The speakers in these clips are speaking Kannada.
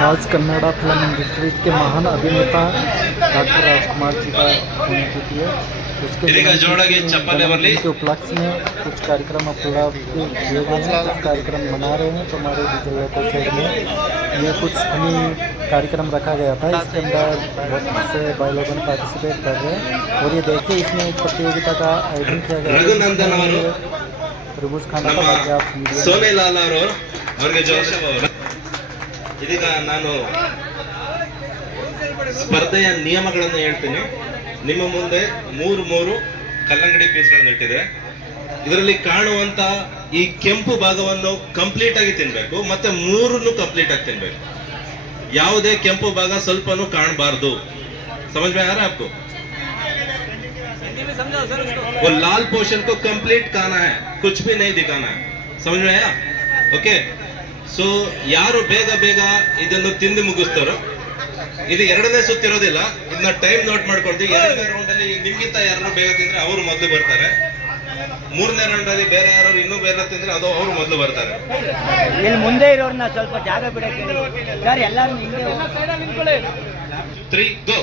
आज कन्नड़ा फिल्म इंडस्ट्रीज के महान अभिनेता डॉक्टर राजकुमार जी का पुण्यतिथि है। उसके जन्मदिन के उपलक्ष्य में कुछ कार्यक्रम उपलब्ध किए गए हैं, कुछ कार्यक्रम मना रहे हैं। तो हमारे डीजल लोकल शहर में ये कुछ फनी कार्यक्रम रखा गया था। इसके अंदर बहुत से भाई लोगों ने पार्टिसिपेट कर रहे हैं और ये देखिए इसमें एक प्रतियोगिता का आयोजन किया गया है। त्रिभुज खाना का ಸೋನೆಲಾಲ್ ಅವರು ಅವರಿಗೆ ಜೋಶ್ ಅವರು ಇದೀಗ ನಾನು ಸ್ಪರ್ಧೆಯ ನಿಯಮಗಳನ್ನು ಹೇಳ್ತೀನಿ. ನಿಮ್ಮ ಮುಂದೆ ಮೂರು ಕಲ್ಲಂಗಡಿ ಪೀಸ್ಗಳನ್ನು ಇಟ್ಟಿದೆ. ಇದರಲ್ಲಿ ಕಾಣುವಂತ ಈ ಕೆಂಪು ಭಾಗವನ್ನು ಕಂಪ್ಲೀಟ್ ಆಗಿ ತಿನ್ಬೇಕು, ಮತ್ತೆ ಮೂರನ್ನು ಕಂಪ್ಲೀಟ್ ಆಗಿ ತಿನ್ಬೇಕು. ಯಾವುದೇ ಕೆಂಪು ಭಾಗ ಸ್ವಲ್ಪನೂ ಕಾಣಬಾರ್ದು. समझ में आ रहा है आपको? वो लाल पोर्शन को कंप्लीट खाना है, कुछ भी नहीं दिखाना है. समझ में आया? ओके. ಸೊ ಯಾರು ಬೇಗ ಇದನ್ನು ತಿಂದು ಮುಗಿಸ್ತಾರೋ, ಇದು ಎರಡನೇ ಸುತ್ತಿರೋದಿಲ್ಲ, ಇದನ್ನ ಟೈಮ್ ನೋಟ್ ಮಾಡ್ಕೊಳ್ತೀವಿ. ಎರಡನೇ ರೌಂಡ್ ಅಲ್ಲಿ ನಿಮ್ಗಿಂತ ಯಾರು ಬೇಗ ತಿಂದ್ರೆ ಅವರು ಮೊದಲು ಬರ್ತಾರೆ. ಮೂರನೇ ರೌಂಡ್ ಅಲ್ಲಿ ಬೇರೆ ಯಾರು ಇನ್ನೂ ಬೇರೆ ತಿಂದ್ರೆ ಅದು ಅವರು ಮೊದಲು ಬರ್ತಾರೆ. ಇಲ್ಲಿ ಮುಂದೆ ಇರೋರ್ನ ಸ್ವಲ್ಪ ಜಾಗ ಬಿಡಕ್ಕೆ ಸರ್, ಎಲ್ಲರೂ ಹಿಂದೆ 3 ಗೋ.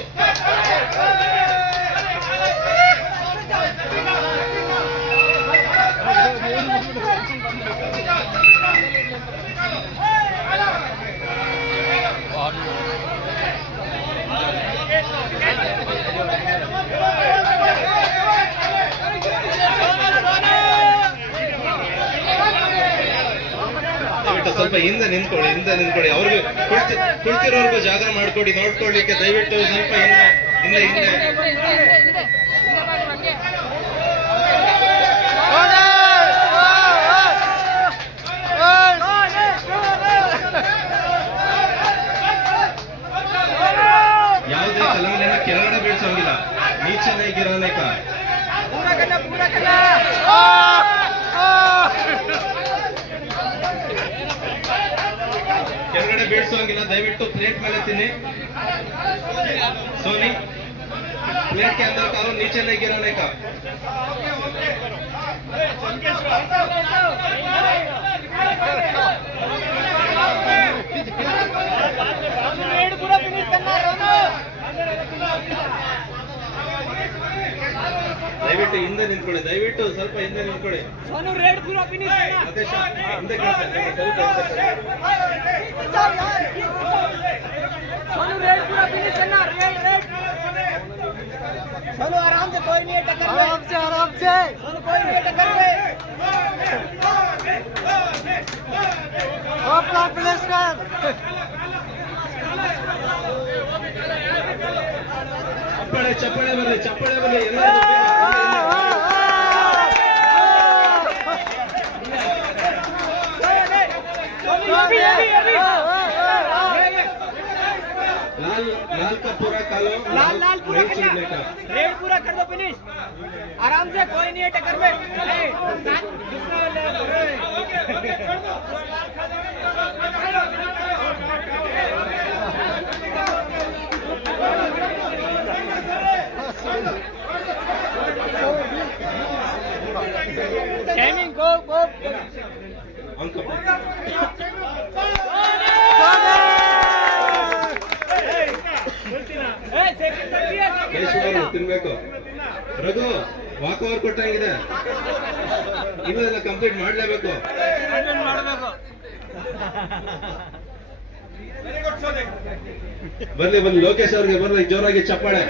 ಸ್ವಲ್ಪ ಹಿಂದೆ ನಿಂತ್ಕೊಳ್ಳಿ. ಅವ್ರಿಗೆ ಕುಳಿತಿರೋರ್ಗು ಜಾಗ ಮಾಡ್ಕೊಡಿ, ನೋಡ್ಕೊಳ್ಳಿಕ್ಕೆ ದಯವಿಟ್ಟು ಸ್ವಲ್ಪ ಹಿಂದೆ ಯಾವುದೇ ಕಲ್ಲಂಗಡಿನ ಕೆಳಗಡೆ ಬೀಳ್ಸೋಂಗಿಲ್ಲ, ನೀಚೆನೇ ಗಿರೋನೆ का. ಕೆಳಗಡೆ ಬೀಳ್ಸೋಂಗಿಲ್ಲ, ದಯವಿಟ್ಟು ಪ್ಲೇಟ್ ಮೇಲೆ ತಿನ್ನಿ. सोनी प्लेट के अंदर करो, नीचे नहीं गिराने का. पूरा फिनिश करना है। ದಯವಿಟ್ಟು ಹಿಂದೆ ನಿಂತ್ಕೊಳ್ಳಿ, ದಯವಿಟ್ಟು ಸ್ವಲ್ಪ ಹಿಂದೆ ನಿಂತ್ಕೊಳ್ಳಿ. सोनू रेड पूरा फिनिश करना। आदेश ಹಿಂದೆ सोनू रेड पूरा फिनिश करना। रेड सोनू आराम से, कोई नहीं टक्कर में, आराम से सोनू, कोई नहीं टक्कर में। अपना फिनिश कर। ಚಪ್ಪಳೆ ಬರಲಿ. लाल का पूरा कालो, लाल पूरा करना, रेड पूरा कर दो फिनिश आराम से, कोई नहीं है टक्कर में। टाइमिंग गो अंक ತಿನ್ಬೇಕು. ರಘು ವಾಕ್ ಓವರ್ ಕೊಟ್ಟಂಗಿದೆ, ಇನ್ನೆಲ್ಲ ಕಂಪ್ಲೀಟ್ ಮಾಡ್ಲೇಬೇಕು. ಬರ್ಲಿ ಲೋಕೇಶ್ ಅವ್ರಿಗೆ ಬರ್ಲಿ ಜೋರಾಗಿ ಚಪ್ಪಾಳೆ.